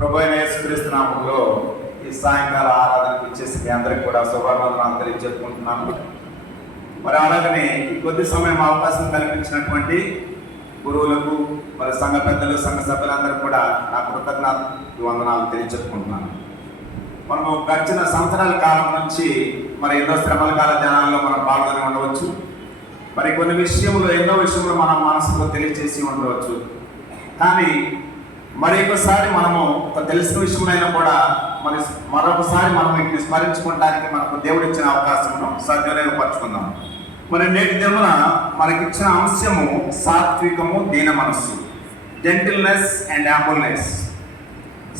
ప్రభు అయిన యేసుక్రీస్తు నామములో ఈ సాయంకాల ఆరాధనకు ఇచ్చేసి మీ అందరికీ కూడా శుభాకాంక్షలు తెలియజేసుకుంటున్నాను. మరి అలాగనే ఈ కొద్ది సమయం అవకాశం కల్పించినటువంటి గురువులకు, మరి సంఘ పెద్దలు, సంఘ సభ్యులందరూ కూడా నా కృతజ్ఞత వందనాలు తెలియజేసుకుంటున్నాను. మనము గడిచిన సంవత్సరాల కాలం నుంచి మరి ఎన్నో శ్రమల కాల ధ్యానాల్లో మనం పాల్గొని ఉండవచ్చు. మరి కొన్ని విషయంలో ఎన్నో విషయంలో మనం మనసులో తెలియజేసి ఉండవచ్చు. కానీ మరి ఒకసారి మనము తెలిసిన విషయమైనా కూడా మరొకసారి మనం వీటిని స్మరించుకోవడానికి మనకు దేవుడు ఇచ్చిన అవకాశమును సద్వినియోగపరచుకుందాం. మరి నేటి దినమున మనకిచ్చిన అంశము సాత్వికము, దీన మనస్సు, జెంటిల్నెస్ అండ్ హ్యాంబుల్నెస్.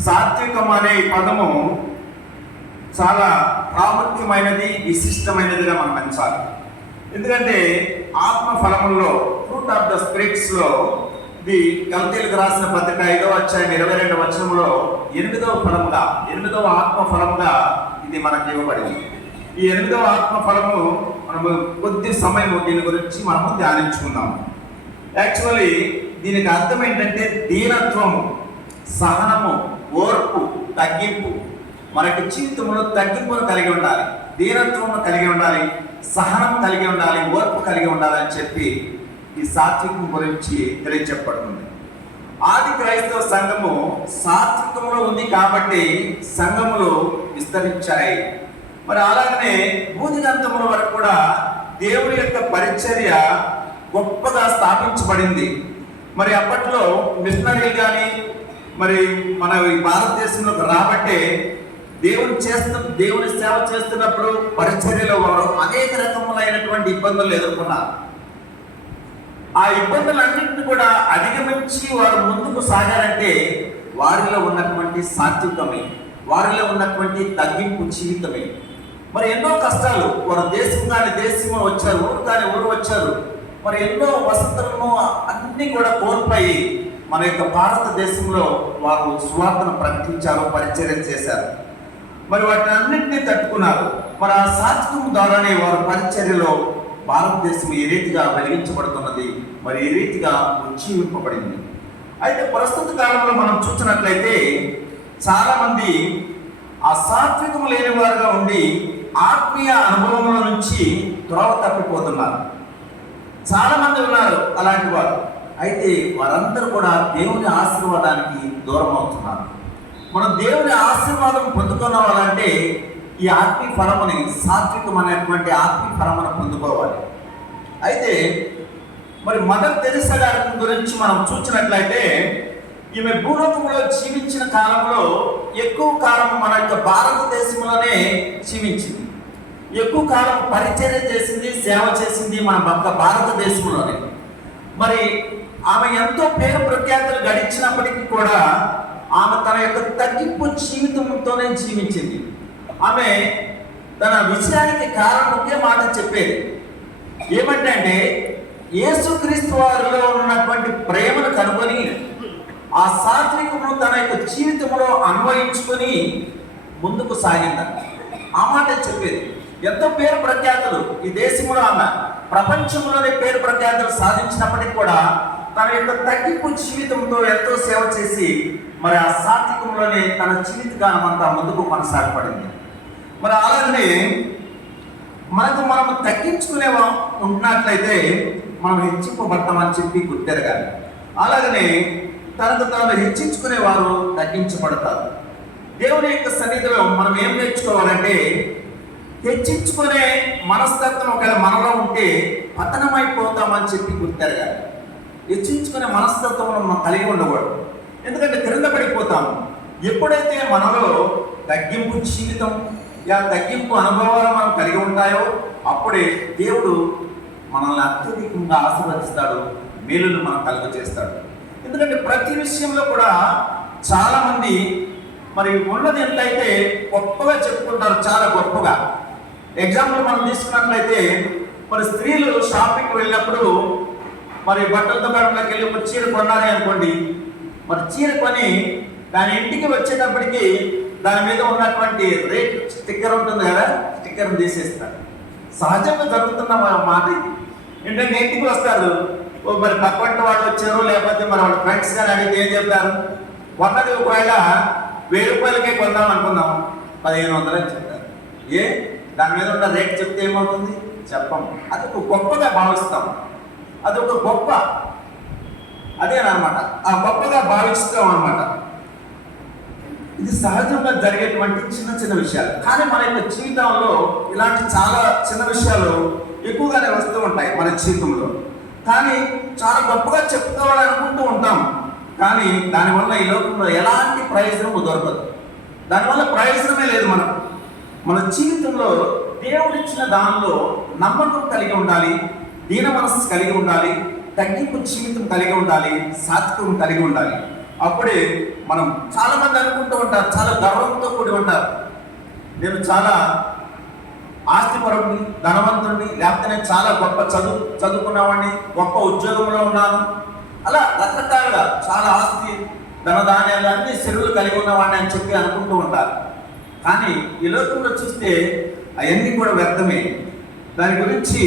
సాత్వికం అనే ఈ పదము చాలా ప్రాముఖ్యమైనది, విశిష్టమైనదిగా మనం పెంచాలి. ఎందుకంటే ఆత్మ ఫలముల్లో, ఫ్రూట్ ఆఫ్ ద స్పిరిట్స్లో, ఇది గలతీయులకు రాసిన పత్రిక 5వ అధ్యాయం 22వ వచనంలో 8వ ఫలముగా, 8వ ఆత్మ ఫలముగా ఇది మనకు ఇవ్వబడింది. ఈ 8వ ఆత్మ ఫలము మనము కొద్ది సమయం దీని గురించి మనము ధ్యానించుకుందాం. యాక్చువల్లీ దీనికి అర్థం ఏంటంటే దీనత్వము, సహనము, ఓర్పు, తగ్గింపు. మనకి జీవితంలో తగ్గింపును కలిగి ఉండాలి, దీనత్వము కలిగి ఉండాలి, సహనం కలిగి ఉండాలి, ఓర్పు కలిగి ఉండాలి అని చెప్పి ఈ సాత్వికం గురించి తెలియచెప్పబడుతుంది. ఆది క్రైస్తవ సంఘము సాత్వికంలో ఉంది కాబట్టి సంఘములు విస్తరించాయి. మరి అలాగనే భూదిగంతముల వరకు కూడా దేవుని యొక్క పరిచర్య గొప్పగా స్థాపించబడింది. మరి అప్పట్లో మిషనరీలు కానీ మరి మన భారతదేశంలోకి రాబట్టే దేవుని సేవ చేస్తున్నప్పుడు పరిచర్యలో వారు అనేక రకములైనటువంటి ఇబ్బందులు ఎదుర్కొన్నారు. ఆ ఇబ్బందులన్నింటినీ కూడా అధిగమించి వారు ముందుకు సాగారంటే వారిలో ఉన్నటువంటి సాత్వికమే, వారిలో ఉన్నటువంటి తగ్గింపు జీవితమే. మరి ఎన్నో కష్టాలు, వారు దేశం కాని దేశం వచ్చారు, ఊరు కాని ఊరు వచ్చారు. మరి ఎన్నో వసతులను అన్నీ కూడా కోల్పోయి మన యొక్క భారతదేశంలో వారు సువార్తను ప్రకటించారు, పరిచర్య చేశారు. మరి వాటిని అన్నింటినీ తట్టుకున్నారు. మరి ఆ సాత్వికం ద్వారానే వారి పరిచర్యలో భారతదేశం ఏ రీతిగా వెలిగించబడుతున్నది, మరి ఏ రీతిగా ఉజ్జీవింపబడింది. అయితే ప్రస్తుత కాలంలో మనం చూసినట్లయితే చాలామంది ఆ సాత్వికం లేని వారుగా ఉండి ఆత్మీయ అనుభవంలో నుంచి త్రోవ తప్పిపోతున్నారు. చాలామంది ఉన్నారు అలాంటి వారు. అయితే వారందరూ కూడా దేవుని ఆశీర్వాదానికి దూరం అవుతున్నారు. మనం దేవుని ఆశీర్వాదం పొందుకున్నావాలంటే ఈ ఆత్మీయ ఫలముని, సాత్వికం అనేటువంటి ఆత్మీయ ఫలమును పొందుకోవాలి. అయితే మరి మదర్ తెరెసా గారి గురించి మనం చూసినట్లయితే ఈమె భూలోకంలో జీవించిన కాలంలో ఎక్కువ కాలం మన యొక్క భారతదేశంలోనే జీవించింది. ఎక్కువ కాలం పరిచర్య చేసింది, సేవ చేసింది మన భారతదేశంలోనే. మరి ఆమె ఎంతో పేరు ప్రఖ్యాతులు గడించినప్పటికీ కూడా ఆమె తన యొక్క తగ్గింపు జీవితంతోనే జీవించింది. ఆమె తన విషయానికి కారణం ఒకే మాట చెప్పేది. ఏమంటే యేసుక్రీస్తు వారిలో ఉన్నటువంటి ప్రేమను కనుగొని ఆ సాత్వికమును తన యొక్క జీవితంలో అన్వయించుకొని ముందుకు సాగిందని ఆ మాట చెప్పేది. ఎంతో పేరు ప్రఖ్యాతులు ఈ దేశంలో, ఆమె ప్రపంచంలోనే పేరు ప్రఖ్యాతులు సాధించినప్పటికీ కూడా తన యొక్క తగ్గింపు జీవితంతో ఎంతో సేవ చేసి మరి ఆ సాత్వికంలోనే తన జీవితకాలం అంతా ముందుకు కొనసాగపడింది. మరి అలాగనే మనం తగ్గించుకునే ఉన్నట్లయితే మనం హెచ్చింపబడతామని చెప్పి గుర్తెరగాలి. అలాగనే తనకు తాను హెచ్చించుకునేవారు తగ్గించబడతారు. దేవుని యొక్క సన్నిధిలో మనం ఏం నేర్చుకోవాలంటే హెచ్చించుకునే మనస్తత్వం ఒకవేళ మనలో ఉంటే పతనమైపోతామని చెప్పి గుర్తెరగాలి. హెచ్చించుకునే మనస్తత్వం మనం కలిగి ఉండకూడదు. ఎందుకంటే క్రింద పడిపోతాము. ఎప్పుడైతే మనలో తగ్గింపు జీవితం, తగ్గింపు అనుభవాలు మనం కలిగి ఉంటాయో అప్పుడే దేవుడు మనల్ని అత్యధికంగా ఆశీర్వదిస్తాడు, మేలును మనం కలుగజేస్తాడు. ఎందుకంటే ప్రతి విషయంలో కూడా చాలామంది మరి ఉన్నది ఎంతైతే గొప్పగా చెప్పుకుంటారు, చాలా గొప్పగా. ఎగ్జాంపుల్ మనం తీసుకున్నట్లయితే మరి స్త్రీలు షాపింగ్కి వెళ్ళినప్పుడు మరి బట్టల దుకాణంలోకి వెళ్ళి ఒక చీర కొన్నారే అనుకోండి. మరి చీర కొని దాని ఇంటికి వచ్చేటప్పటికి దాని మీద ఉన్నటువంటి రేట్ స్టిక్కర్ ఉంటుంది కదా, స్టిక్కర్ని తీసేస్తారు. సహజంగా జరుగుతున్న మాట ఇది. ఏంటంటే ఇంటికి వస్తారు, మరి పక్కపట్టిన వాళ్ళు వచ్చారు, లేకపోతే మరి వాళ్ళ ఫ్రెండ్స్ కానీ అడిగితే ఏం చెప్తారు, కొన్నది ఒకవేళ రూపాయలకే కొందాం అనుకుందాం, 1500 అని చెప్తారు. దాని మీద ఉన్న రేట్ చెప్తే ఏమవుతుంది? చెప్పం. అదొక గొప్పగా భావిస్తాం, అదొక గొప్ప అదేనమాట, ఆ గొప్పగా భావిస్తాం అన్నమాట. ఇది సహజంగా జరిగేటువంటి చిన్న చిన్న విషయాలు. కానీ మన యొక్క జీవితంలో ఇలాంటి చాలా చిన్న విషయాలు ఎక్కువగానే వస్తూ ఉంటాయి మన జీవితంలో. కానీ చాలా గొప్పగా చెప్పుకోవాలనుకుంటూ ఉంటాం, కానీ దానివల్ల ఈ లోకంలో ఎలాంటి ప్రయోజనము దొరకదు. దానివల్ల ప్రయోజనమే లేదు. మన జీవితంలో దేవుడిచ్చిన దానిలో నమ్మకం కలిగి ఉండాలి, దీన మనస్సు కలిగి ఉండాలి, తగ్గింపు జీవితం కలిగి ఉండాలి, సాత్వికం కలిగి ఉండాలి. అప్పుడే మనం చాలా మంది అనుకుంటూ ఉంటారు, చాలా గర్వంతో కూడి ఉంటారు, నేను చాలా ఆస్తిపరుడిని, ధనవంతుడిని, లేకపోతే నేను చాలా గొప్ప చదువుకున్నవాడిని, గొప్ప ఉద్యోగంలో ఉన్నాను, అలా రకరకాలుగా చాలా ఆస్తి ధనధాన్యాలు అన్ని శరీరాలు కలిగి ఉన్నవాడిని అని చెప్పి అనుకుంటూ ఉంటారు. కానీ ఈ లోకంలో చూస్తే అవన్నీ కూడా వ్యర్థమే. దాని గురించి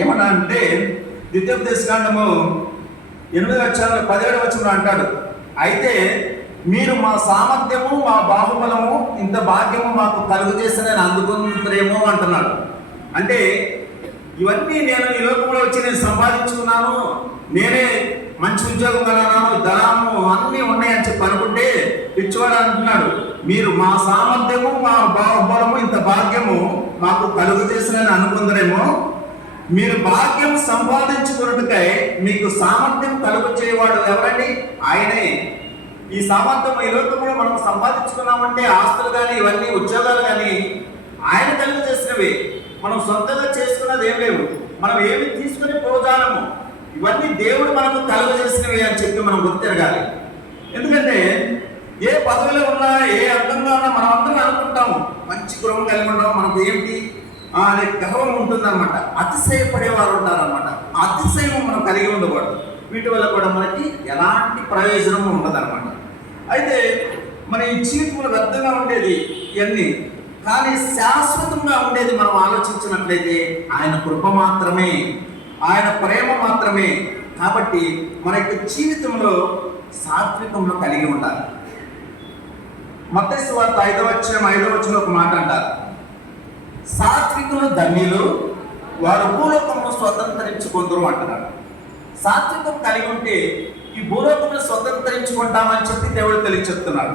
ఏమన్నా అంటే ద్వితీయోపదేశకాండము 8:17 అంటాడు, అయితే మీరు మా సామర్థ్యము మా బాహుబలము ఇంత భాగ్యము మాకు కలుగు చేసి నేను అందుకుంటారేమో అంటున్నాడు. అంటే ఇవన్నీ నేను ఈ లోకంలో వచ్చి నేను సంపాదించుకున్నాను, నేనే మంచి ఉద్యోగం కలగాను, ధనము అన్నీ ఉన్నాయని చెప్పి అనుకుంటే పిచ్చివాడు అంటున్నాడు, మీరు మా సామర్థ్యము మా బాహుబలము ఇంత భాగ్యము మాకు కలుగు చేసి నేను అనుకుందరేమో. మీరు భాగ్యం సంపాదించుకున్నట్టుకై మీకు సామర్థ్యం కలుగు చేయవాడు ఎవరండి? ఆయనే. ఈ సామర్థ్యం ఈ లోకంలో మనం సంపాదించుకున్నామంటే ఆస్తులు కానీ ఇవన్నీ ఉద్యోగాలు కానీ ఆయన కలుగు చేసినవి, మనం సొంతంగా చేసుకున్నది ఏం లేవు, మనం ఏమి తీసుకుని పోజాలము, ఇవన్నీ దేవుడు మనకు కలుగు చేసినవి అని చెప్పి మనం గుర్తిరగాలి. ఎందుకంటే ఏ పదవిలో ఉన్నా ఏ అర్థంగా ఉన్నా మనం అందరం అనుకుంటాము మంచి గృహం కలిగి ఉంటాము, మనకు ఏంటి అనే గర్వం ఉంటుందన్నమాట. అతిశయపడేవారు ఉంటారన్నమాట. అతిశయం మనం కలిగి ఉండకూడదు. వీటి వల్ల కూడా మనకి ఎలాంటి ప్రయోజనం ఉండదన్నమాట. అయితే మన ఈ జీవితంలో వ్యర్థంగా ఉండేది ఇవన్నీ, కానీ శాశ్వతంగా ఉండేది మనం ఆలోచించినట్లయితే ఆయన కృప మాత్రమే, ఆయన ప్రేమ మాత్రమే. కాబట్టి మన యొక్క జీవితంలో సాత్వికంలో కలిగి ఉండాలి. మత్తయి సువార్త 5:5 ఒక మాట అంటారు, సాత్వికులు ధన్యులు, వారు భూలోకంలో స్వతంత్రించుకుందరు అంటున్నారు. సాత్వికం కలిగి ఉంటే ఈ భూలోకంలో స్వతంత్రించుకుంటామని చెప్పి దేవుడు తెలియచెప్తున్నాడు.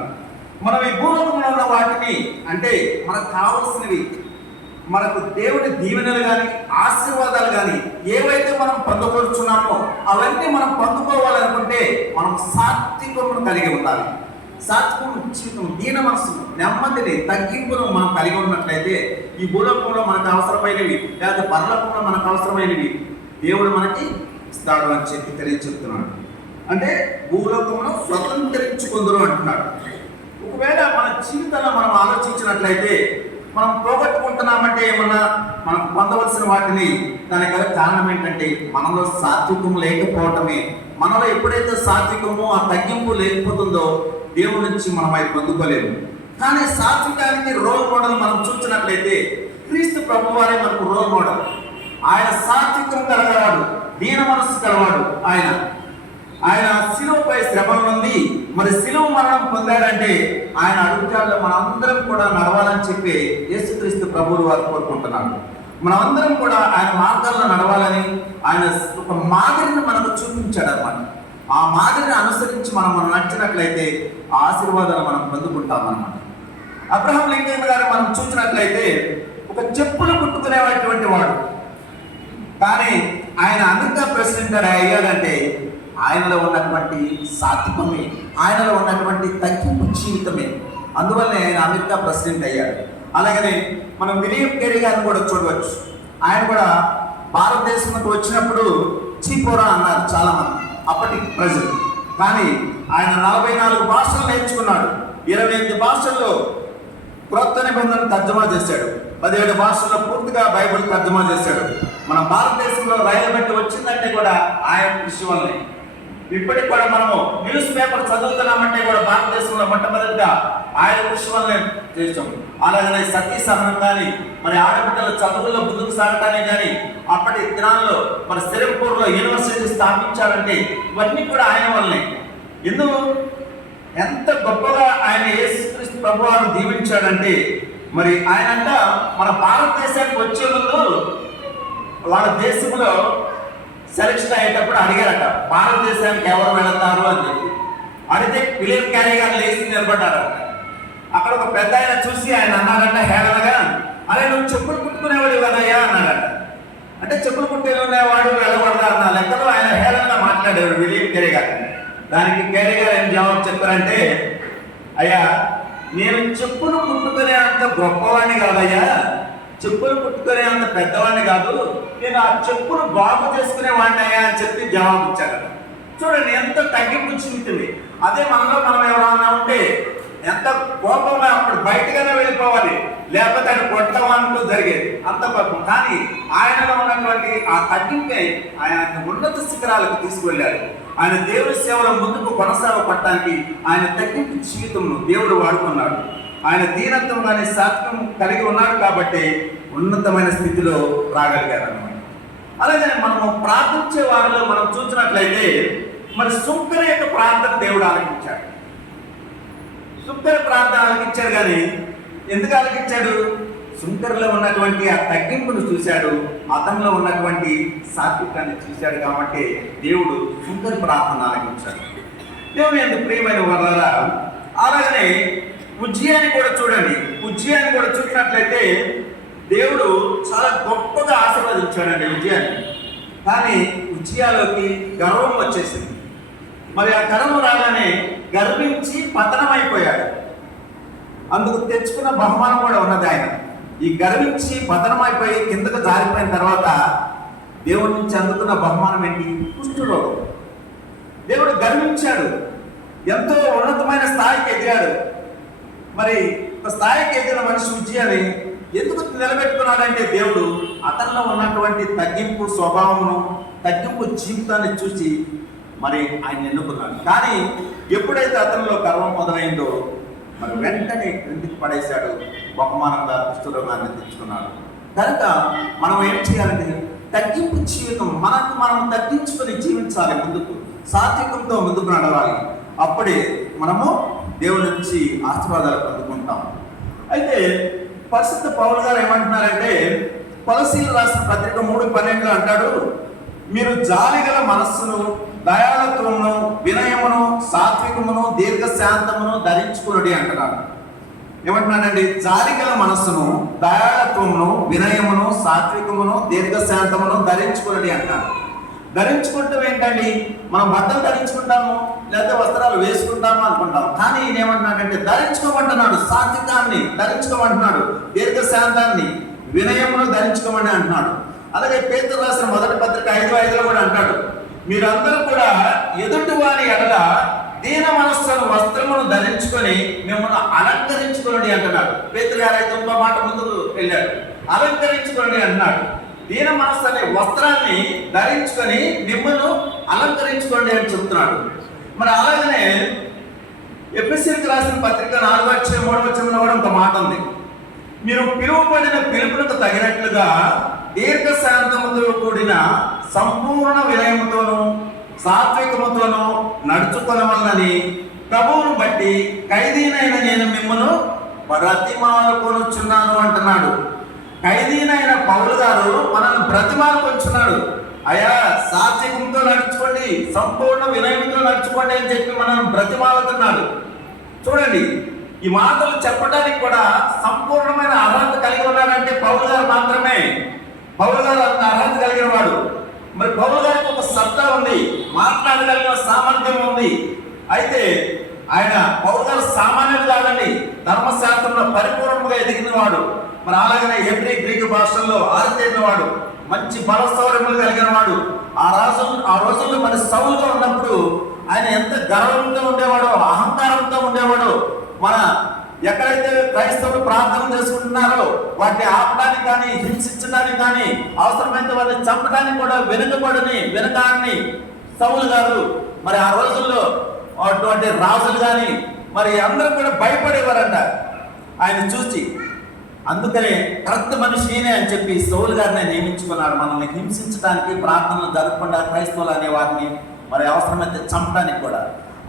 మనం ఈ భూలోకంలో ఉన్న వాటిని, అంటే మనకు కావలసినవి, మనకు దేవుడి దీవెనలు కానీ ఆశీర్వాదాలు కానీ ఏవైతే మనం పొందుపరుచున్నామో అవన్నీ మనం పొందుకోవాలనుకుంటే మనం సాత్వికమును కలిగి ఉండాలి. సాత్వికం జీవితం, దీన మనసును, నెమ్మదిని, తగ్గింపును మనం కలిగి ఉన్నట్లయితే ఈ భూలోకంలో మనకు అవసరమైనవి లేదా పరలోకంలో మనకు అవసరమైనవి దేవుడు మనకి ఇస్తాడు అని చెప్పి తెలియచెప్తున్నాడు. అంటే భూలోకంలో స్వతంత్రించుకుందరు అంటున్నాడు. ఒకవేళ మన జీవితంలో మనం ఆలోచించినట్లయితే మనం పోగొట్టుకుంటున్నామంటే ఏమన్నా మనం పొందవలసిన వాటిని, దానికి గల కారణం ఏంటంటే మనలో సాత్వికం లేకపోవటమే. మనలో ఎప్పుడైతే సాత్వికము ఆ తగ్గింపు లేకపోతుందో దేవుడి నుంచి మనం అవి పొందుకోలేము. కానీ సాత్వికానికి రోల్ మోడల్ మనం చూసినట్లయితే క్రీస్తు ప్రభు వారే మనకు రోల్ మోడల్. ఆయన సాత్వికం కలగవాడు, దీన మనస్సు కలవాడు. ఆయన శిలువపై శ్రమల నుండి మరి శిలువ మరణం పొందాడంటే ఆయన అడుగుజాడలో మనందరం కూడా నడవాలని చెప్పి యేసుక్రీస్తు ప్రభువు వారు కోరుకుంటున్నాడు. మనమందరం కూడా ఆయన మార్గాల్లో నడవాలని ఆయన ఒక మాదిరిని మనకు చూపించాడు అన్నమాట. ఆ మాదిరిని అనుసరించి మనం నడిచినట్లయితే ఆ ఆశీర్వాదాలు మనం పొందుకుంటాం అన్నమాట. అబ్రహాం లింకన్ గారు మనం చూసినట్లయితే ఒక చెప్పులు కుట్టుకునేటువంటి వాడు, కానీ ఆయన అమెరికా ప్రెసిడెంట్ అయ్యాడంటే ఆయనలో ఉన్నటువంటి సాత్వికమే, ఆయనలో ఉన్నటువంటి తగ్గింపు జీవితమే. అందువల్లనే ఆయన అమెరికా ప్రెసిడెంట్ అయ్యాడు. అలాగనే మనం విలియం కేరీ గారిని కూడా చూడవచ్చు. ఆయన కూడా భారతదేశంలోకి వచ్చినప్పుడు చీపోరా అన్నారు చాలా మంది అప్పటి ప్రజలు. కానీ ఆయన 44 భాషలు నేర్చుకున్నాడు, 28 భాషల్లో క్రొత్త నిబంధన తర్జుమా చేశాడు, 17 భాషల్లో పూర్తిగా బైబిల్ తర్జుమా చేశాడు. మన భారతదేశంలో రైలు బట్టి వచ్చిందంటే కూడా ఆయన కృషి వల్లే. ఇప్పటికి కూడా మనము న్యూస్ పేపర్ చదువుతున్నామంటే కూడా భారతదేశంలో మొట్టమొదటిగా ఆయన కృషి వల్లే చేసాం. అలాగనే సతీ సహనం కానీ, మరి ఆడబిడ్డల చదువుల్లో ముందుకు సాగటానికి కానీ, అప్పటి దినాల్లో మరి సిరంపూర్లో యూనివర్సిటీ స్థాపించాలంటే ఇవన్నీ కూడా ఆయన వల్లనే. ఎందుకు ఎంత గొప్పగా ఆయన యేసుక్రీస్తు ప్రభువారు దీవించాడంటే, మరి ఆయనంట మన భారతదేశానికి వచ్చే ముందు వాళ్ళ దేశంలో సెలక్షన్ అయ్యేటప్పుడు అడిగారట, భారతదేశానికి ఎవరు వెళతారు అని చెప్పి. అడిగితే విలియం క్యారీ గారు లేచి నిలబడ్డారట. అక్కడ ఒక పెద్ద ఆయన చూసి ఆయన అన్నారంట హేళనగా, అరే నువ్వు చెప్పులు కుట్టుకునేవాడు కదయ్యా అన్నాడట. అంటే చెప్పులు కుట్టేవాడు వెళ్ళకూడదా అన్న లెక్కలో ఆయన హేళనగా మాట్లాడారు విలియం క్యారీ గారు. దానికి క్యారీ గారు ఏం జవాబు చెప్పారంటే, అయ్యా నేను చెప్పులు కుట్టుకునే అంత గొప్పవాడిని కాదయ్యా, చెప్పులు కుట్టుకునే అంత పెద్దవాడిని కాదు, నేను ఆ చెప్పులు బాగు చేసుకునేవాడిని అయ్యా అని చెప్పి జవాబు ఇచ్చారు. చూడండి ఎంత తగ్గింపు చూపుతుంది. అదే మనలో మనం ఎవరన్నా ఉంటే ఎంత కోపంగా అప్పుడు బయటగానే వెళ్ళిపోవాలి, లేకపోతే ఆయన కొట్టమంటూ జరిగేది, అంత కోపం. కానీ ఆయనలో ఉన్నటువంటి ఆ తగ్గింపే ఆయన ఉన్నత శిఖరాలకు తీసుకువెళ్ళాడు. ఆయన దేవుడి సేవలో ముందుకు కొనసాగపడటానికి ఆయన తగ్గింపు జీవితంలో దేవుడు వాడుకున్నాడు. ఆయన దీనత్వం కానీ సాత్వం కలిగి ఉన్నాడు కాబట్టి ఉన్నతమైన స్థితిలో రాగలిగారు అన్నమాట. అలాగే మనము ప్రార్థించే వారిలో మనం చూసినట్లయితే మరి సుంకర యొక్క ప్రార్థన దేవుడు ఆలకించాడు. సుంకర ప్రార్థన ఆలకించాడు. కానీ ఎందుకు ఆలకించాడు? సుంకరలో ఉన్నటువంటి ఆ తగ్గింపును చూశాడు, అతనిలో ఉన్నటువంటి సాత్వికాన్ని చూశాడు కాబట్టి దేవుడు సుంకర ప్రార్థన ఆలకించాడు. దేవుడు ఎందుకు ప్రియమైన వర్లారా, అలాగనే ఉజ్జియాని కూడా చూడండి. ఉజ్జియాని కూడా చూసినట్లయితే దేవుడు చాలా గొప్పగా ఆశీర్వదించాడండి ఉజ్జియాని. కానీ ఉజ్జియాలోకి గర్వం వచ్చేసింది. మరి ఆ గర్వం రాగానే గర్వించి పతనమైపోయాడు. అందుకు తెచ్చుకున్న బహుమానం కూడా ఉన్నది ఆయన. ఈ గర్వించి పతనమైపోయి కిందకు జారిపోయిన తర్వాత దేవుడి నుంచి అందుకున్న బహుమానం ఏంటి? కుష్ఠరోగం. దేవుడు గర్వించాడు, ఎంతో ఉన్నతమైన స్థాయికి ఎదిగాడు. మరి ఒక స్థాయికి ఎదిగిన మనిషి ఉజ్జియాని ఎందుకు నిలబెట్టుకున్నాడంటే దేవుడు అతనిలో ఉన్నటువంటి తగ్గింపు స్వభావమును, తగ్గింపు జీవితాన్ని చూసి మరి ఆయన ఎన్నుకున్నాడు. కానీ ఎప్పుడైతే అతనిలో గర్వం మొదలైందో మరి వెంటనే క్రిందికి పడేశాడు, బహుమానంగా కుష్ఠరోగాన్ని తెచ్చుకున్నాడు. కనుక మనం ఏం చేయాలంటే తగ్గింపు జీవితం, మనకు మనం తగ్గించుకొని జీవించాలి, ముందుకు సాత్వికంతో ముందుకు నడవాలి. అప్పుడే మనము దేవుడి నుంచి ఆశీర్వాదాలు పొందుకుంటాం. అయితే పరిశుద్ధ పౌలు గారు ఏమంటున్నారంటే, కొలసీలు రాసిన పత్రిక 3:12 అంటాడు, మీరు జాలిగల మనస్సును, దయాళత్వమును, వినయమును, సాత్వికమును, దీర్ఘశాంతమును ధరించుకునుడి అంటున్నాడు. ఏమంటున్నాడండి? జాలిగల మనస్సును, దయాళత్వమును, వినయమును, సాత్వికమును, దీర్ఘశాంతమును ధరించుకునుడి అంటున్నాడు. ధరించుకుంటాం ఏంటండి? మనం బట్టలు ధరించుకుంటాము, లేదా వస్త్రాలు వేసుకుంటాము అనుకుంటాం. కానీ ఈయన ఏమంటున్నాడంటే ధరించుకోమంటున్నాడు, సాత్వికాన్ని ధరించుకోమంటున్నాడు, దీర్ఘశాంతాన్ని, వినయమును ధరించుకోమని అంటున్నాడు. అలాగే పేతురు రాసిన మొదటి పత్రిక 5:5 కూడా అంటాడు, మీరందరూ కూడా ఎదుటి వారి ఎడల దీన మనస్సును వస్త్రమును ధరించుకొని మిమ్మల్ని అలంకరించుకోండి అంటున్నాడు. పేతురు గారు అయితే ఇంకో మాట ముందుకు వెళ్ళాడు, అలంకరించుకోండి అంటున్నాడు. దీన మనస్సు అనే వస్త్రాన్ని ధరించుకొని మిమ్మల్ని అలంకరించుకోండి అని చెప్తున్నాడు. మరి అలాగనే ఎఫెసీయులకు రాసిన పత్రిక 4:3 కూడా ఒక మాట ఉంది, మీరు పిలువబడిన పిలుపునకు తగినట్లుగా దీర్ఘశాంతముతో కూడిన సంపూర్ణ వినయముతోనూ సాత్వికముతోనూ నడుచుకొనవలనని ప్రభువును బట్టి ఖైదీనైన నేను మిమ్మల్ని బ్రతిమాలుకొనుచున్నాను అంటున్నాడు. ఖైదీనైన పౌలు గారు మనల్ని బ్రతిమాలుకొనుచున్నాడు. అయ్యా సాత్వికంతో నడుచుకోండి, సంపూర్ణ వినయంతో నడుచుకోండి అని చెప్పి మనల్ని బ్రతిమాలుతున్నాడు. చూడండి, ఈ మాటలు చెప్పడానికి కూడా సంపూర్ణమైన అర్హత కలిగి ఉన్నాడంటే పౌలు గారు మాత్రమే. పౌలు గారు అంత అర్హత కలిగిన వాడు. మరి పౌలు గారికి ఒక సత్తా ఉంది, మాట్లాడగలిగిన సామర్థ్యం ఉంది. అయితే ఆయన పౌలు గారు సామాన్యుడు కాదండి, ధర్మశాస్త్రంలో పరిపూర్ణంగా ఎదిగిన వాడు. మరి అలాగనే హెబ్రీ గ్రీకు భాషల్లో ఆరితేరిన వాడు, మంచి బలసౌర్యములు కలిగిన వాడు. ఆ రోజుల్లో మరి సౌలుగా ఉన్నప్పుడు ఆయన ఎంత గర్వంతో ఉండేవాడో, అహంకారంతో ఉండేవాడో. మన ఎక్కడైతే క్రైస్తవులు ప్రార్థన చేసుకుంటున్నారో వాటిని ఆపడానికి కానీ, హింసించడానికి కానీ, అవసరమైతే వాళ్ళని చంపడానికి కూడా వెనుకాన్ని సౌలు గారు. మరి ఆ రోజుల్లో అటువంటి రాజులు కానీ మరి అందరూ కూడా భయపడేవారంట ఆయన చూసి. అందుకనే కరెక్ట్ మనిషినే అని చెప్పి సౌలు గారిని నియమించుకున్నాడు, మనల్ని హింసించడానికి, ప్రార్థనలు జరగకుండా క్రైస్తవులు అనే వారిని మరి అవసరమైతే చంపడానికి కూడా.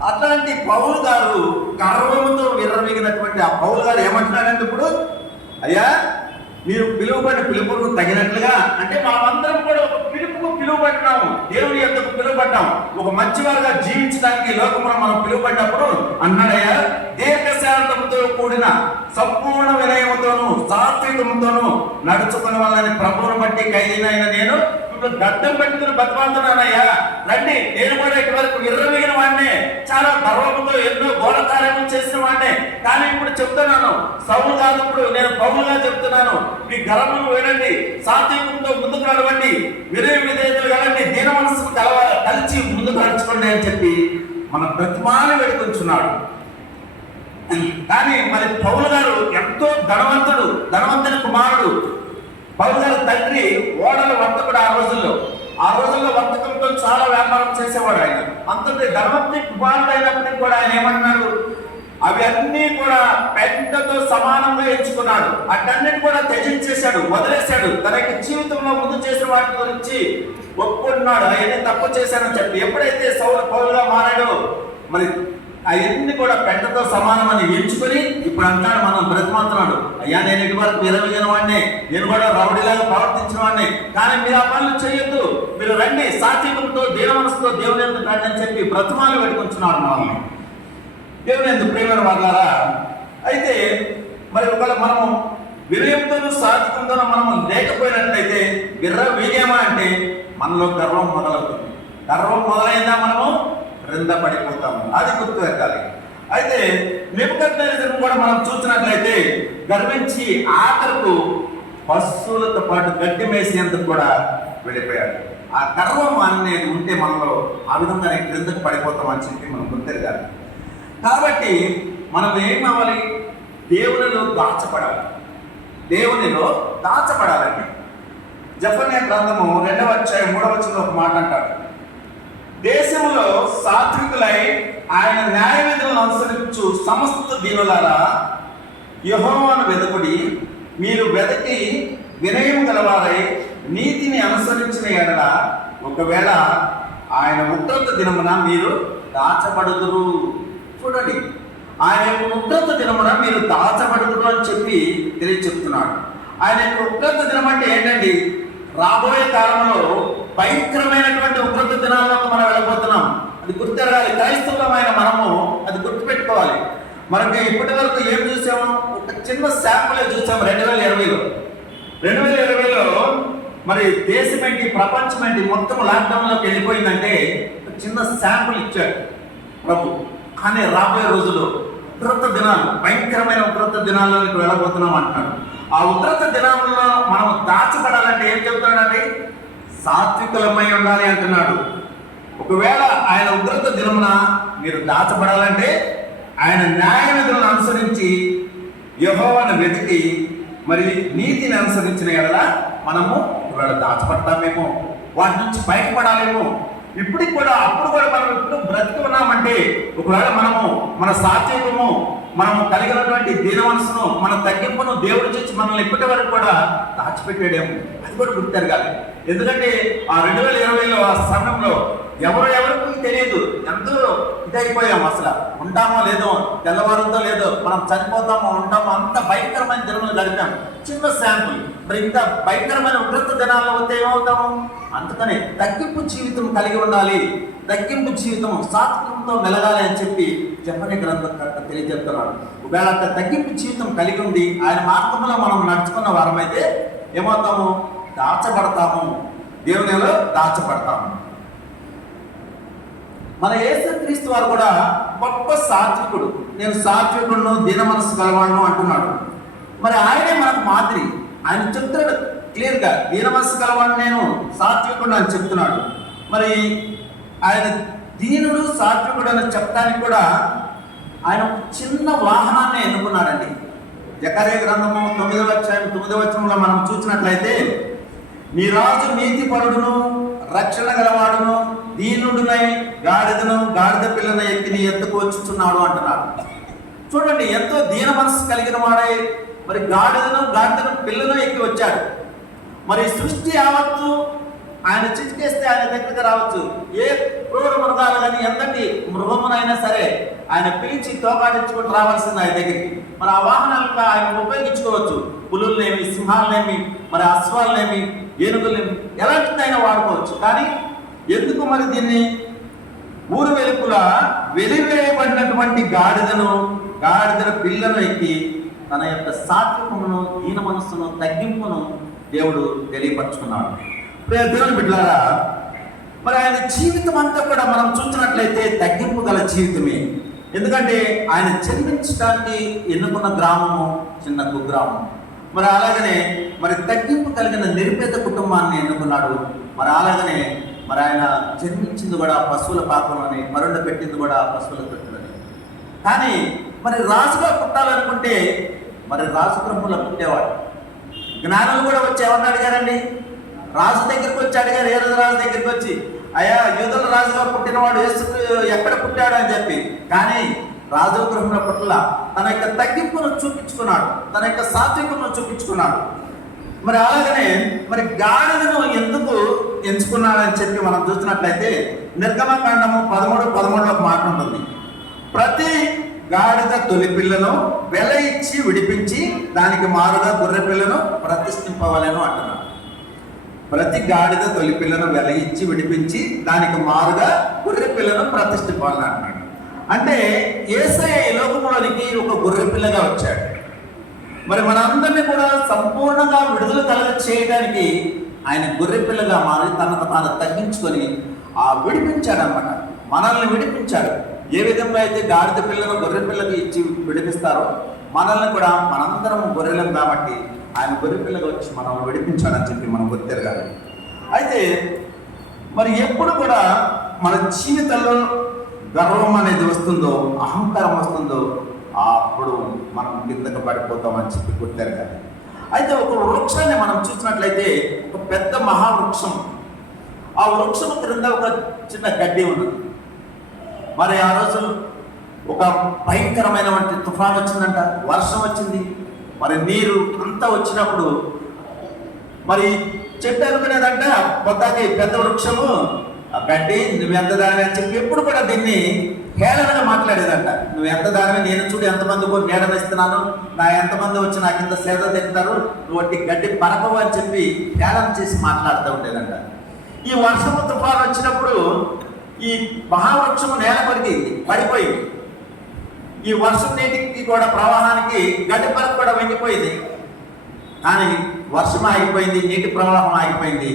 అట్లాంటి పౌలు గారు గర్వముతో విర్రవీగినటువంటి ఆ పౌలు గారు ఏమంటున్నాడంటే ఇప్పుడు, అయ్యా మీరు పిలువబడి పిలుపుకు తగినట్లుగా, అంటే మనమందరం కూడా ఒక పిలుపుకు పిలువబడినాము, దేవుని యొద్దకు పిలువబడ్డాం, ఒక మంచివారుగా జీవించడానికి లోకంలో మనం పిలువబడ్డప్పుడు అన్నాడయ్యా, దీర్ఘశాంతముతో కూడిన సంపూర్ణ వినయముతోను సాత్వికముతోను నడుచుకుని వాళ్ళని ప్రభువును బట్టి ఖైదీనైన నేను ఇప్పుడు గడ్డం పెట్టుకుని బతిమాలుతున్నానయ్యా, రండి, నేను కూడా ఇటువరకు విర్రవీగిన వాడినే, చాలా గర్వంతో ఎన్నో ఘోర కార్యములు చేసిన వాడినే, కానీ ఇప్పుడు చెప్తున్నాను, సౌలు కాదు, ఇప్పుడు నేను పౌలుగా చెప్తున్నాను, మీ గర్వము వినండి, సాత్వికంతో ముందుకు నడవండి, వినయ విధేయతలు కలండి, దీన మనస్సును కలిసి ముందుకు నడుచుకోండి అని చెప్పి మన బ్రతిమాలి పెట్టుకుంటున్నాడు. కానీ మరి పౌలు గారు ఎంతో ధనవంతుని కుమారుడు. పౌలు గారు తండ్రి ఓడల వర్తకుడు. ఆ రోజుల్లో వర్తకంతో చాలా వ్యాపారం చేసేవాడు ఆయన. అంతటి ధనవంతుని కుమారుడు అయినప్పటికీ కూడా ఆయన ఏమన్నాడు, అవి అన్నీ కూడా పెద్దతో సమానంగా ఎంచుకున్నాడు, అటన్నిటి కూడా త్యజించేశాడు, వదిలేశాడు. తన యొక్క జీవితంలో ముందు చేసిన వాటి గురించి ఒప్పుకుంటున్నాడు, అవన్నీ తప్పు చేశానని చెప్పి. ఎప్పుడైతే పౌలుగా మారాడో మరి అవన్నీ కూడా పెద్దతో సమానమని ఎంచుకొని ఇప్పుడు అంటాడు, మనం బ్రతిమాలుతున్నాడు, అయ్యా నేను ఇటువరకు విరవగిన వాడిని, నేను కూడా రౌడీలాగా ప్రవర్తించిన వాడిని, కానీ మీరు ఆ పనులు చేయొద్దు, మీరు రండి, సాత్వికంతో దీన మనసుతో దేవుని ఎందుకు రండి అని చెప్పి బ్రతిమాలు పెట్టుకుంటున్నాడు మనల్ని. దేవుని ఎందుకు ప్రేమ వాళ్ళారా. అయితే మరి ఒకవేళ మనము వినయంతోనూ సాత్వికంతోనూ మనము లేకపోయినట్లయితే విర్రవీగామా అంటే మనలో గర్వం మొదలవుతుంది. గర్వం మొదలైందా మనము క్రింద పడిపోతాము, అది గుర్తు పెట్టాలి. అయితే నెబుకద్నెజరు కూడా మనం చూసినట్లయితే గర్వించి ఆఖరకు పశువులతో పాటు గడ్డి మేసేందుకు కూడా వెళ్ళిపోయాడు. ఆ గర్వం అనేది ఉంటే మనలో ఆ విధంగా క్రిందకు పడిపోతాం అని చెప్పి మనం గుర్తెరగాలి. కాబట్టి మనం ఏం అవ్వాలి, దేవునిలో దాచబడాలండి. జెఫన్యా గ్రంథము 2వ అధ్యాయం 3వ వచనంలో ఒక మాట అంటాడు, దేశంలో సాత్వికులై ఆయన న్యాయ విధులను అనుసరించు సమస్త దీనులారా యెహోవాను వెదకుడి, మీరు వెదకి వినయం గలవారై నీతిని అనుసరించిన ఎడల ఒకవేళ ఆయన ఉగ్రత దినమున మీరు దాచబడుదురు. చూడండి, ఆయన యొక్క ఉగ్రత దినమున మీరు దాచబడుదురు అని చెప్పి తెలియచెప్తున్నాడు. ఆయన యొక్క ఉగ్రత దినం అంటే ఏంటండి, రాబోయే కాలంలో భయంకరమైనటువంటి ఉగ్రత దినాల్లోకి మనం వెళ్ళబోతున్నాం. అది గుర్తెరగాలి. క్రైస్తవులమైన మనము అది గుర్తుపెట్టుకోవాలి. మనకి ఇప్పటి వరకు ఏం చూసాము, ఒక చిన్న శాంపులే చూసాము 2020లో మరి దేశం ఏంటి, ప్రపంచం ఏంటి, మొత్తం లాక్డౌన్లోకి వెళ్ళిపోయిందంటే చిన్న శాంపుల్ ఇచ్చాడు ప్రభు. కానీ రాబోయే రోజులు ఉగ్రత దినాలు, భయంకరమైన ఉగ్రత దినాల్లోకి వెళ్ళబోతున్నాం అంటున్నాడు. ఆ ఉగ్రత దినాల్లో మనం దాచబడాలంటే ఏం చెబుతాడండి, సాత్వికులమై ఉండాలి అంటున్నాడు. ఒకవేళ ఆయన ఉగ్రత దినమున మీరు దాచబడాలంటే ఆయన న్యాయ విధులను అనుసరించి యెహోవాను వెతికి మరి నీతిని అనుసరించిన ఎడల మనము ఒకవేళ దాచబడతామేమో, వాటి నుంచి బయటపడాలేమో. ఇప్పటికి కూడా అప్పుడు కూడా మనం ఇప్పుడు బ్రతికి ఉన్నామంటే ఒకవేళ మనము మన సాత్వికము, మనము కలిగినటువంటి దీన మనసును, మన తగ్గింపును దేవుడు చేసి మనల్ని ఇప్పటి వరకు కూడా దాచిపెట్టాడేమో, అది కూడా గుర్తెరగాలి. ఎందుకంటే ఆ 2020లో ఆ సమయంలో ఎవరికి తెలియదు, ఎంతో ఇదైపోయాం, అసలు ఉంటామో లేదో, తెల్లవారుందో లేదో, మనం చనిపోతామో ఉంటామో, అంత భయంకరమైన దినములు గడిపాము. చిన్న శాంపుల్. మరి ఇంత భయంకరమైన ఉగ్రత దినాల్లో వస్తే ఏమవుతాము? అందుకని తగ్గింపు జీవితం కలిగి ఉండాలి, తగ్గింపు జీవితం సాత్వికంతో మెలగాలి అని చెప్పి జెఫన్యా గ్రంథకర్త తెలియజేస్తున్నాడు. ఒకవేళ తగ్గింపు జీవితం కలిగి ఉండి ఆయన మార్గంలో మనం నడుచుకున్న వారమైతే ఏమవుతాము? దాచబడతాము, దేవునిలో దాచబడతాము. మన యేసుక్రీస్తు వారు కూడా గొప్ప సాత్వికుడు. నేను సాత్వికుడును, దీన మనసు గలవాడును అంటున్నాడు. మరి ఆయనే మనకు మాదిరి. ఆయన చెప్తున్నాడు క్లియర్గా, దీన మనసు గలవాడు నేను, సాత్వికుడు అని చెప్తున్నాడు. మరి ఆయన దీనుడు సాత్వికుడు అని చెప్పడానికి కూడా ఆయన చిన్న వాహనాన్ని ఎన్నుకున్నాడండి. జకర్యా గ్రంథము 9వ అధ్యాయం 9వ వచనంలో మనం చూసినట్లయితే, నీ రాజు నీతిపరుడును రక్షణ గలవాడును దీనుడునై గాడిదను గాడిద పిల్లను ఎత్తి నీ ఎత్తుకు వచ్చుచున్నాడు అంటున్నాడు. చూడండి, ఎంతో దీన మనసు కలిగిన వాడై మరి గాడిద పిల్లను ఎక్కి వచ్చాడు. మరి సృష్టి యావత్తు ఆయన చిటికేస్తే ఆయన దగ్గరికి రావచ్చు. ఏ క్రూర మృగాలు కానీ ఎంతటి మృగమునైనా సరే ఆయన పిలిచి తోకాడించుకుంటూ రావాల్సింది ఆయన దగ్గరికి. మరి ఆ వాహనాలుగా ఆయన ఉపయోగించుకోవచ్చు. పులుల్నేమి, సింహాలనేమి, మరి అశ్వాలనేమి, ఏనుగులనేమి, ఎలాంటిదైనా వాడుకోవచ్చు. కానీ ఎందుకు మరి దీన్ని ఊరు వెలుపుల వెలివేయబడినటువంటి గాడిద పిల్లను ఎక్కి తన యొక్క సాత్వికమును, హీన మనస్సును, తగ్గింపును దేవుడు తెలియపరుచుకున్నాడు. దేవుని బిడ్డలారా, మరి ఆయన జీవితం అంతా కూడా మనం చూసినట్లయితే తగ్గింపు గల జీవితమే. ఎందుకంటే ఆయన జన్మించడానికి ఎన్నుకున్న గ్రామము చిన్న కుగ్రామం. మరి అలాగనే మరి తగ్గింపు కలిగిన నిరుపేద కుటుంబాన్ని ఎన్నుకున్నాడు. మరి అలాగనే మరి ఆయన జన్మించింది కూడా పశువుల పాకంలోని, మరుండ పెట్టింది కూడా పశువుల తొట్టులని. కానీ మరి రాజుగా పుట్టాలనుకుంటే మరి రాజు బ్రహ్మలో పుట్టేవాడు. జ్ఞానులు కూడా వచ్చి ఎవరిని అడిగారండి? రాజు దగ్గరికి వచ్చి అడిగారు. ఏ రోజు రాజు దగ్గరికి వచ్చి, అయ్యా యూదుల రాజుగా పుట్టినవాడు యేసు ఎక్కడ పుట్టాడు అని చెప్పి. కానీ రాజు గృహంలో పుట్ల తన యొక్క తగ్గింపును చూపించుకున్నాడు, తన యొక్క సాత్వికమును చూపించుకున్నాడు. మరి అలాగనే మరి గాడిదను ఎందుకు ఎంచుకున్నాడని చెప్పి మనం చూసినట్లయితే నిర్గమకాండము 13:13 ఒక మాట ఉంటుంది. ప్రతి గాడిద తొలి పిల్లను వెల ఇచ్చి విడిపించి దానికి మారుగా గొర్రె పిల్లను ప్రతిష్ఠింపవలెను అంటున్నాడు. ప్రతి గాడిద తొలి పిల్లను వెల ఇచ్చి విడిపించి దానికి మారుగా గొర్రె పిల్లను ప్రతిష్ఠింపాలని అంటున్నాడు. అంటే యేసయ్య ఈ లోకంలోనికి ఒక గొర్రె పిల్లగా వచ్చాడు. మరి మనందరినీ కూడా సంపూర్ణంగా విడుదల కలగ చేయడానికి ఆయన గొర్రె పిల్లగా మారి తనకు తాను తగ్గించుకొని విడిపించాడు అన్నమాట. మనల్ని విడిపించాడు. ఏ విధంగా అయితే గాడిద పిల్లను గొర్రె పిల్లకి ఇచ్చి విడిపిస్తారో మనల్ని కూడా, మనందరం గొర్రెలం కాబట్టి ఆయన గొర్రె పిల్లగా వచ్చి మనల్ని విడిపించాడని చెప్పి మనం గుర్తెరగాలి. అయితే మరి ఎప్పుడు కూడా మన జీవితంలో గర్వం అనేది వస్తుందో, అహంకారం వస్తుందో అప్పుడు మనం కిందకు పడిపోతామని చెప్పి గుర్తెరగాలి. అయితే ఒక వృక్షాన్ని మనం చూసినట్లయితే ఒక పెద్ద మహావృక్షం, ఆ వృక్షం క్రింద ఒక చిన్న గడ్డి ఉన్నది. మరి ఆ రోజు ఒక భయంకరమైనటువంటి తుఫాన్ వచ్చిందంట, వర్షం వచ్చింది. మరి నీరు అంతా వచ్చినప్పుడు మరి చెట్టు అనుకునేదంట పొద్దాకి పెద్ద వృక్షము గడ్డి నువ్వెంత దాని అని చెప్పి ఎప్పుడు కూడా దీన్ని హేళనగా మాట్లాడేదంట. నువ్వు ఎంత దానివి, నేను చూడు ఎంతమంది నీడను ఇస్తున్నాను, నా ఎంతమంది వచ్చి నా కింద సేద తింటారు, నువ్వు వట్టి గడ్డి పరకవు అని చెప్పి హేళన చేసి మాట్లాడుతూ ఉండేదంట. ఈ వర్షము తుఫాను వచ్చినప్పుడు ఈ మహావృక్షము నేల పడిపోయింది. ఈ వర్షం నీటికి కూడా ప్రవాహానికి గడ్డి పరక కూడా వెంగిపోయింది. కానీ వర్షం ఆగిపోయింది, నీటి ప్రవాహం ఆగిపోయింది.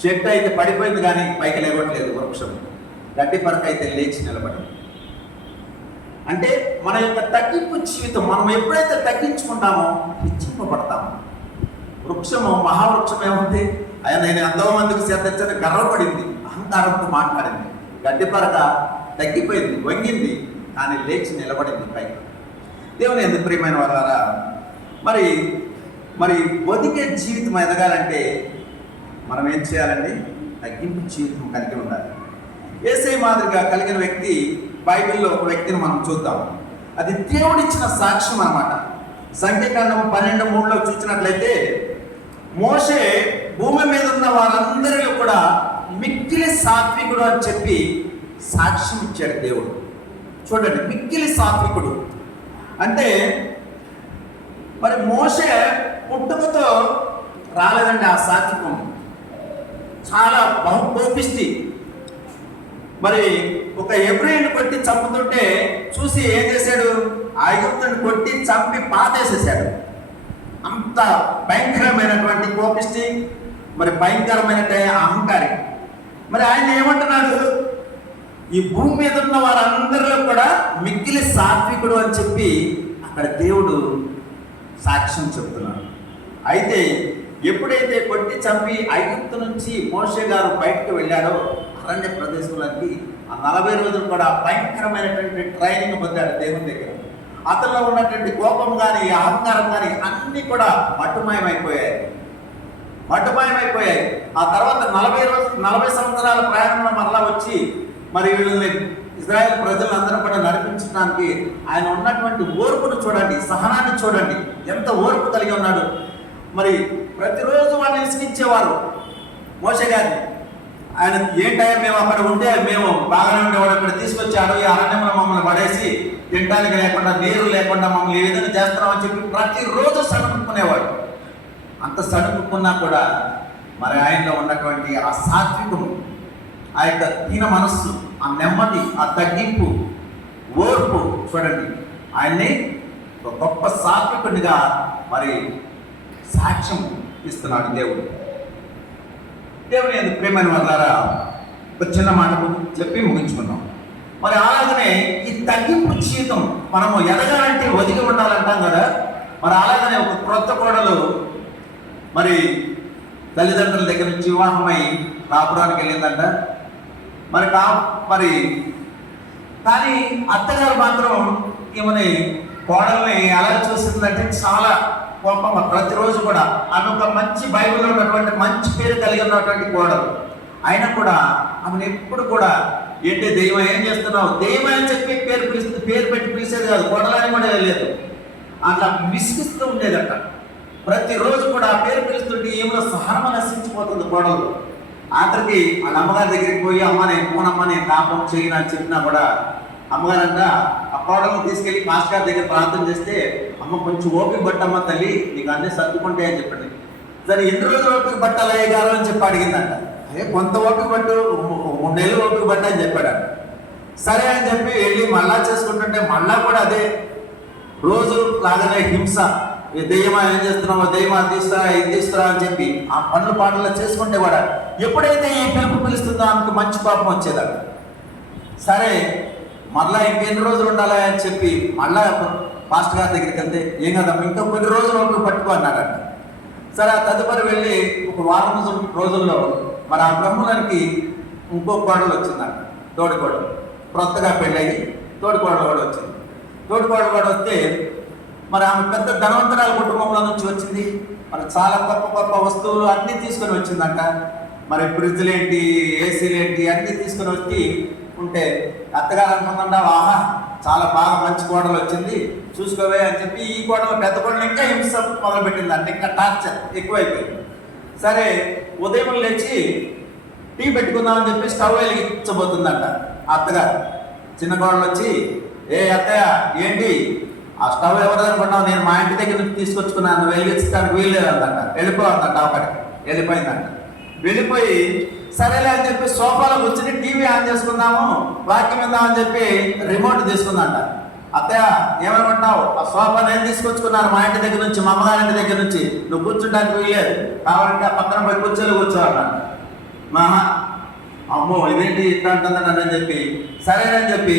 చెట్టు అయితే పడిపోయింది కానీ పైకి లేవట్లేదు వృక్షం. గడ్డి పరక అయితే లేచి నిలబడింది. అంటే మన యొక్క తగ్గింపు జీవితం, మనం ఎప్పుడైతే తగ్గించుకుంటామో హెచ్చింపబడతాము. వృక్షము, మహావృక్షం ఏముంది, ఆయన నేను ఎంతో మందికి చేతచ్చని గర్వపడింది, అహంకారంతో మాట్లాడింది. గడ్డి పరక తగ్గిపోయింది, వంగింది, కానీ లేచి నిలబడింది పైకి. దేవుని ఎందుకు ప్రియమైన వాళ్ళారా, మరి బతికే జీవితం ఎదగాలంటే మనం ఏం చేయాలండి? తగ్గింపు జీవితం కలిగి ఉండాలి. యేసయ్య మాదిరిగా కలిగిన వ్యక్తి బైబిల్లో ఒక వ్యక్తిని మనం చూద్దాం. అది దేవుడిచ్చిన సాక్ష్యం అన్నమాట. సంఖ్యాకాండం 12:3 చూసినట్లయితే మోషే భూమి మీద ఉన్న వారందరిలో కూడా మిక్కిలి సాత్వికుడు అని చెప్పి సాక్ష్యం ఇచ్చాడు దేవుడు. చూడండి, మిక్కిలి సాత్వికుడు అంటే మరి మోషే పుట్టుకతో రాలేదండి ఆ సాత్వికం. చాలా బహుకోపిష్టి. మరి ఒక ఎబ్రాయిని కొట్టి చంపుతుంటే చూసి ఏం చేశాడు? ఆ ఐగుప్తుని కొట్టి చంపి పాతేసేసాడు. అంత భయంకరమైనటువంటి కోపిష్టి, మరి భయంకరమైన అహంకారి. మరి ఆయన ఏమంటున్నాడు? ఈ భూమి మీద ఉన్న వారందరిలో కూడా మిక్కిలి సాత్వికుడు అని చెప్పి అక్కడ దేవుడు సాక్ష్యం చెప్తున్నాడు. అయితే ఎప్పుడైతే కొట్టి చంపి ఐగుప్తు నుంచి మోషే గారు బయటకు వెళ్ళాడో అరణ్య ప్రదేశంలోకి, ఆ 40 రోజులు కూడా భయంకరమైనటువంటి ట్రైనింగ్ పొందాడు దేవుని దగ్గర. అతనిలో ఉన్నటువంటి కోపం కానీ, అహంకారం కానీ అన్నీ కూడా మట్టుమయమైపోయాయి. ఆ తర్వాత 40 సంవత్సరాల ప్రయాణంలో మరలా వచ్చి మరి వీళ్ళని ఇజ్రాయెల్ ప్రజలందరూ కూడా నడిపించడానికి ఆయన ఉన్నటువంటి ఓర్పును చూడండి, సహనాన్ని చూడండి, ఎంత ఓర్పు కలిగి ఉన్నాడు. మరి ప్రతిరోజు వాళ్ళని ఇసుకించేవారు. మోషే గారిని. ఆయన ఏంటయ్యా మేము అక్కడ ఉంటే మేము బాగానే ఉండేవాడు, అక్కడ తీసుకొచ్చి అడవి అరణ్యంలో మమ్మల్ని పడేసి తినడానికి లేకుండా నీరు లేకుండా మమ్మల్ని ఏ విధంగా చేస్తున్నామని చెప్పి ప్రతిరోజు సడుపుకునేవాడు. అంత సడుపుకున్నా కూడా మరి ఆయనలో ఉన్నటువంటి ఆ సాత్వికం, ఆ యొక్క దీన మనస్సు, ఆ నెమ్మది, ఆ తగ్గింపు, ఓర్పు చూడండి, ఆయన్ని ఒక గొప్ప సాత్వికునిగా మరి సాక్ష్యం ఇస్తున్నాడు దేవుడు. దేవుని ఎందుకు ప్రేమైన వాళ్ళారా, ఒక చిన్న మాట చెప్పి ముగించుకున్నాం. మరి అలాగనే ఈ తగ్గింపు జీవితం మనము ఎదగాలంటే ఒదిగి ఉండాలంటాం కదా. మరి అలాగనే ఒక క్రొత్త కోడలు మరి తల్లిదండ్రుల దగ్గర నుంచి వివాహమై కాపురానికి వెళ్ళిందంట. మరి కానీ అత్తగారు మాత్రం ఈమెని కోడల్ని ఎలా చూసిందంటే చాలా కోపంగా, ప్రతిరోజు కూడా ఆమె ఒక మంచి బైబిల్లో ఉన్నటువంటి మంచి పేరు కలిగి ఉన్నటువంటి కోడలు అయినా కూడా ఆమెను ఎప్పుడు కూడా ఏంటి దెయ్యం ఏం చేస్తున్నావు, దెయ్యం అని చెప్పి పేరు పెట్టి పిలిచేది కాదు, కోడలని కూడా లేదు, అట్లా విసిగిస్తూ ఉండేదట. ప్రతిరోజు కూడా ఆ పేరు పిలుస్తుంటే ఏమో సహనం నశించిపోతుంది కోడలు. ఆఖరికి వాళ్ళ అమ్మగారి దగ్గరికి పోయి అమ్మ నేను పోనమ్మ నేను పాపం చేయను అని చెప్పినా కూడా అమ్మగారంట ఆ కోడలను తీసుకెళ్ళి మాస్టర్ గారి దగ్గర ప్రార్థన చేస్తే, అమ్మ కొంచెం ఓపిక పట్టమ్మ తల్లి, నీకు అన్నీ సర్దుకుంటే అని చెప్పండి. సరే ఎన్ని రోజులు ఓపిక పట్టాలి అయ్యగారు అని చెప్పి అడిగిందంట. అదే కొంత ఓపిక పట్టు, 3 నెలలు ఓపిక పట్టు అని చెప్పాడు. సరే అని చెప్పి వెళ్ళి మళ్ళా చేసుకుంటుంటే మళ్ళా కూడా అదే రోజు లాగానే హింస. దెయ్యమా ఏం చేస్తున్నావో, దెయ్యమా తీస్తారా ఇది తీస్తారా అని చెప్పి ఆ పనులు పాటలు చేసుకుంటే కూడా ఎప్పుడైతే ఈ పిలుపు పిలుస్తుందో ఆమెకు మంచి పాపం వచ్చేదాడు. సరే మళ్ళా ఇంకెన్ని రోజులు ఉండాలి అని చెప్పి మళ్ళా పాస్టర్ గారి దగ్గరికి వెళ్తే, ఏం కదమ్మా ఇంకా కొన్ని రోజులు ఓపిక పట్టుకో అన్నాడంట. సరే ఆ తదుపరి వెళ్ళి ఒక వారం రోజుల్లో మరి ఆ బ్రహ్మణానికి ఇంకో కోడలు వచ్చిందంట, తోడికోడలు. క్రొత్తగా పెళ్ళయి తోడికోడలు కూడా వచ్చింది. తోడికోడలు కూడా వస్తే మరి ఆమె పెద్ద ధనవంతరాల కుటుంబంలో నుంచి వచ్చింది. మరి చాలా గొప్ప గొప్ప వస్తువులు అన్నీ తీసుకొని వచ్చిందంట. మరి ఫ్రిడ్జ్లు ఏంటి, ఏసీలు ఏంటి అన్నీ తీసుకొని వచ్చి ఉంటే అత్తగారు అనుకుందంట, ఆహా చాలా బాగా మంచి కోడలు వచ్చింది చూసుకోవే అని చెప్పి ఈ కోడలు పెద్ద కోడలు ఇంకా హింస మొదలుపెట్టిందంట, ఇంకా టార్చర్ ఎక్కువైపోయింది. సరే ఉదయం లేచి టీ పెట్టుకుందామని చెప్పి స్టవ్ వెలిగించబోతుందంట అత్తగారు. చిన్న కోడలు వచ్చి, ఏ అత్తయ్య ఏంటి ఆ స్టవ్ ఎవరు అనుకున్నావు, నేను మా ఇంటి దగ్గర నుంచి తీసుకొచ్చుకున్నాను, వెలిగించడానికి వీల్లేదు అందంట. వెళ్ళిపోతుందంట, అక్కడికి వెళ్ళిపోయిందంట. వెళ్ళిపోయి సరేలే అని చెప్పి సోఫాలో కూర్చుని టీవీ ఆన్ చేసుకుందాము వాక్యం ఇద్దామని చెప్పి రిమోట్ తీసుకుందంట. అత్తయ్య ఏమనుకుంటున్నావు, ఆ సోఫా నేను తీసుకొచ్చుకున్నాను మా ఇంటి దగ్గర నుంచి, మా అమ్మగారి ఇంటి దగ్గర నుంచి, నువ్వు కూర్చుంటానికి వీల్లేదు, కావాలంటే ఆ పక్కన పోయి కూర్చొని కూర్చోవాలన్నాడు. మహా అమ్మో ఇదేంటి ఇట్లా అంటుందని అని చెప్పి సరేనని చెప్పి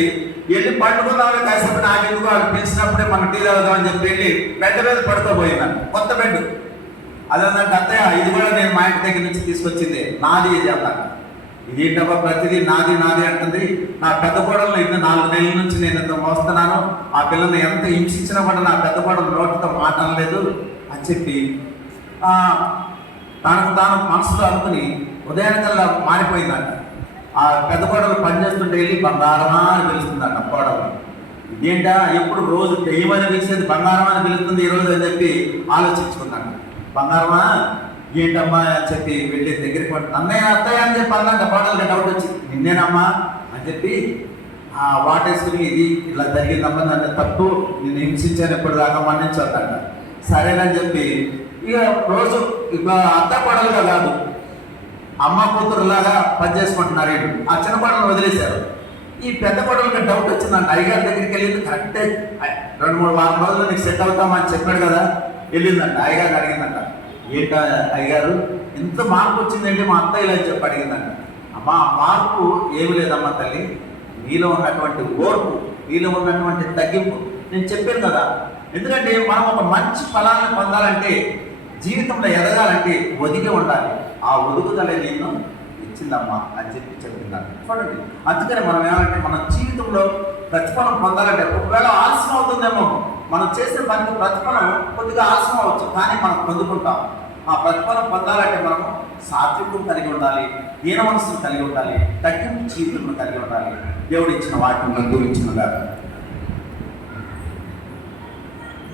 వెళ్ళి పట్టుకుందామని కాసేపు నాకెందుకు వాళ్ళు పిలిచినప్పుడే మనం టీ తాగుదామని చెప్పి వెళ్ళి బెడ్ మీద పడుకోబోయిందంట. కొత్త బెడ్ అదేంటంటే, అత్తయ్య ఇది కూడా నేను మా ఇంటి దగ్గర నుంచి తీసుకొచ్చింది, నాది ఇది అన్నాను. ఇదేంటబ్బా ప్రతిదీ నాది నాది అంటుంది, నా పెద్ద కోడలు ఇన్ని 4 నెలల నుంచి నేను ఎంత మోస్తున్నాను, ఆ పిల్లల్ని ఎంత హింసించినా కూడా నా పెద్ద కోడలు నోటితో మాట్లాడలేదు అని చెప్పి తనకు తాను మనసులో అనుకుని ఉదయానికల్లా మారిపోయిందంట. ఆ పెద్ద కోడలు పనిచేస్తుంటే వెళ్ళి బంగారమా అని పిలుస్తుందంట కోడలు. ఇదేంటా ఎప్పుడు రోజు దెయ్యమని పిలిచేది బంగారం అని పిలుస్తుంది ఈరోజు అని చెప్పి ఆలోచించుకున్నాను. బంగారమా ఏంటమ్మా అని చెప్పి వెళ్ళి దగ్గరికి పడి అన్నయ్య అత్తయ్య అని చెప్పి అన్నాక కోడలకి డౌట్ వచ్చి, నిన్నేనమ్మా అని చెప్పి వాటేసుకుని ఇది ఇలా జరిగిందమ్మా, నన్ను తప్పు, నేను హింసించాను ఎప్పుడు దాకా మన్నించొద్దంట. సరేనని చెప్పి ఇక రోజు ఇక అత్త కోడలుగా కాదు అమ్మ కూతురులాగా పనిచేసుకుంటున్నారు. ఆ చిన్న కోడలను వదిలేశారు. ఈ పెద్ద కోడలకి డౌట్ వచ్చిందంట. అయ్యగారి దగ్గరికి వెళ్ళింది, కరెక్టే 2-3 వారం రోజులు నీకు సెట్ అవుతామని చెప్పాడు కదా, వెళ్ళిందంట. అయ్యగారిని అడిగిందంట, ఏంటా అయ్యగారు ఇంత మార్పు వచ్చిందంటే మా అత్త ఇలా చెప్పి అడిగిందంట. అమ్మ మార్పు ఏమి లేదమ్మా తల్లి, నీలో ఉన్నటువంటి ఓర్పు, నీలో ఉన్నటువంటి తగ్గింపు నేను చెప్పాను కదా. ఎందుకంటే మనం ఒక మంచి ఫలాన్ని పొందాలంటే, జీవితంలో ఎదగాలంటే ఒదిగి ఉండాలి. ఆ ఒదుగుదల నేను ఇచ్చిందమ్మా అని చెప్పి చెప్తున్నాను. చూడండి, అందుకని మనం ఏమంటే మన జీవితంలో ప్రతిఫలం పొందాలంటే ఒకవేళ ఆలస్యం అవుతుందేమో, మనం చేసిన పనికి ప్రతిఫలం కొద్దిగా ఆలస్యం అవ్వచ్చు, కానీ మనం పొందుకుంటాం. ఆ ప్రతిఫలం పొందాలంటే మనం సాత్వికం కలిగి ఉండాలి, దీన మనస్సును కలిగి ఉండాలి, తగ్గింపు జీవితం కలిగి ఉండాలి. దేవుడు ఇచ్చిన వాటిని గురించినగా